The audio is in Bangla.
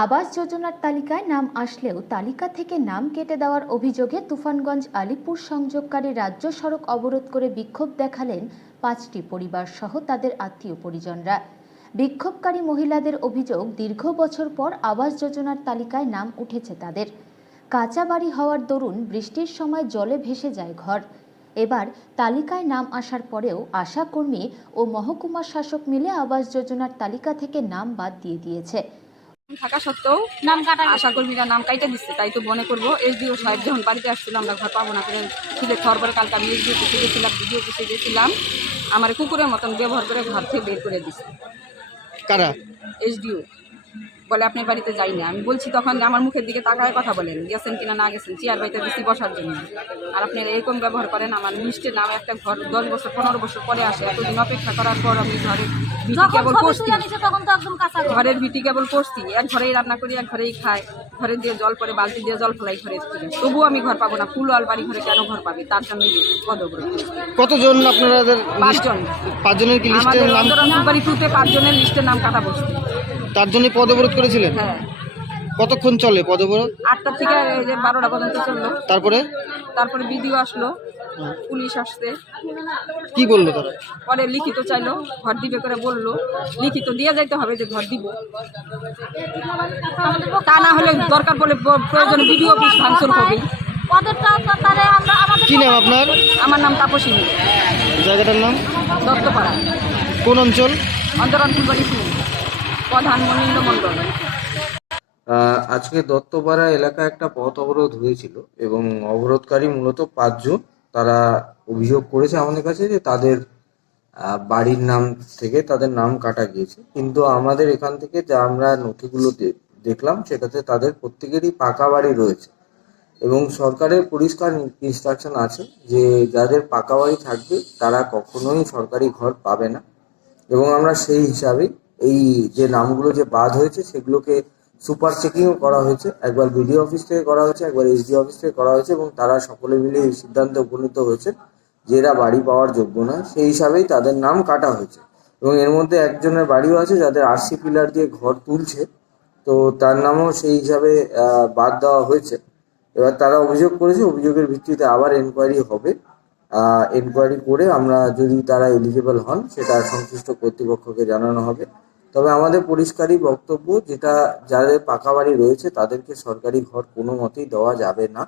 আবাস যোজনার তালিকায় নাম আসলেও তালিকা থেকে নাম কেটে দেওয়ার অভিযোগে তুফানগঞ্জ আলিপুর সংযোগকারী রাজ্য সড়ক অবরোধ করে বিক্ষোভ দেখালেন 5টি পরিবার সহ তাদের আত্মীয় পরিজনরা। বিক্ষোভকারী মহিলাদের অভিযোগ, দীর্ঘ বছর পর আবাস যোজনার তালিকায় নাম উঠেছে তাদের। কাঁচা বাড়ি হওয়ার দরুন বৃষ্টির সময় জলে ভেসে যায় ঘর। এবার তালিকায় নাম আসার পরেও আশাকর্মী ও মহকুমা শাসক মিলে আবাস যোজনার তালিকা থেকে নাম বাদ দিয়ে দিয়েছে। থাকা সত্ত্বেও নাম কাটা আশাকর্মীরা নাম কাইটা দিচ্ছে, তাই তো মনে করবো এসডিও সাহেব যখন বাড়িতে আসছিল আমরা ঘর পাবো না করে খুলে খাওয়ার পরে কালকে আমি এসডিও অফিসে গেছিলাম, বিডিও অফিসে গেছিলাম, আমার কুকুরের মতন ব্যবহার করে ঘর থেকে বের করে দিচ্ছে। কারা? এসডিও বলে আপনার বাড়িতে যাই না। আমি বলছি তখন আমার মুখের দিকে তাকায় কথা বলেন, গেছেন কিনা না গেছেন, চেয়ার বাড়িতে বেশি বসার জন্য। আর আপনারা এরকম ব্যবহার করেন। আমার লিস্টের নাম একটা ঘর 10 বছর 15 বছর পরে আসে, এতদিন অপেক্ষা করার পর আমি ঘরের ভিটি কেবল পড়ছি, ঘরের ভিটি কেবল পড়ছি, এক ঘরেই রান্না করি, এক ঘরেই খাই, ঘরে দিয়ে জল পরে বালতি দিয়ে জল ফেলাই ঘরে, তবুও আমি ঘর পাবো না। ফুল আলবাড়ি ঘরে কেন ঘর পাবে, তার জন্য পদগ্রহ। কতজন আপনাদের? 5 জন। 5 জনের কি লিস্টের নাম? বাড়ি টুতে 5 জনের লিস্টের নাম কাটা বসছে। তার জন্য পদ অবরোধ করেছিলেন? হ্যাঁ। কতক্ষণ চলে পদ অবরোধ? 8টা থেকে 12টা পর্যন্ত চললো। তারপরে বিডিও আসলো, পুলিশ আসছে। কি বললো তারা? পরে লিখিত চাইলো, ঘর দিবে করে বললো, লিখিত দিয়ে যাইতে হবে যে ঘর দিব, তা না হলে দরকার পড়লে প্রয়োজন বিডিও অফিস ভাঙচুর হবে। কি নাম আপনার? আমার নাম তাপসিনী। জায়গাটার নাম? দত্তপাড়া। কোন অঞ্চল? অন্তরানপুরবাড়ি প্রধান মনিন্দ্র মণ্ডল। আজকে দত্তপাড়া এলাকায় একটা পথ অবরোধ হয়েছিল এবং অবরোধকারী মূলত 5 জন। তারা অভিযোগ করেছে আমাদের কাছে যে তাদের বাড়ির নাম থেকে তাদের নাম কাটা গিয়েছে, কিন্তু আমাদের এখান থেকে যা আমরা নথিগুলো দেখলাম সেটাতে তাদের প্রত্যেকেরই পাকা বাড়ি রয়েছে এবং সরকারের পরিষ্কার ইনস্ট্রাকশন আছে যে যাদের পাকা বাড়ি থাকবে তারা কখনোই সরকারি ঘর পাবে না। এবং আমরা সেই হিসাবে এই যে নামগুলো যে বাদ হয়েছে সেগুলোকে সুপার চেকিংও করা হয়েছে। একবার বিডিও অফিস থেকে করা হয়েছে, একবার এসডিও অফিস থেকে করা হয়েছে এবং তারা সকলে মিলে এই সিদ্ধান্তে উপনীত হয়েছে যে এরা বাড়ি পাওয়ার যোগ্য নয়, সেই হিসাবেই তাদের নাম কাটা হয়েছে। এবং এর মধ্যে একজনের বাড়িও আছে যাদের আরসি পিলার দিয়ে ঘর তুলছে, তো তার নামও সেই হিসাবে বাদ দেওয়া হয়েছে। এবার তারা অভিযোগ করেছে, অভিযোগের ভিত্তিতে আবার এনকোয়ারি হবে। এনকোয়ারি করে আমরা যদি তারা এলিজিবল হন সেটা সংশ্লিষ্ট কর্তৃপক্ষকে জানানো হবে। তবে আমাদের পরিষ্কারই বক্তব্য, যেটা যাদের পাকা বাড়ি রয়েছে তাদেরকে সরকারি ঘর কোনো মতেই দেওয়া যাবে না।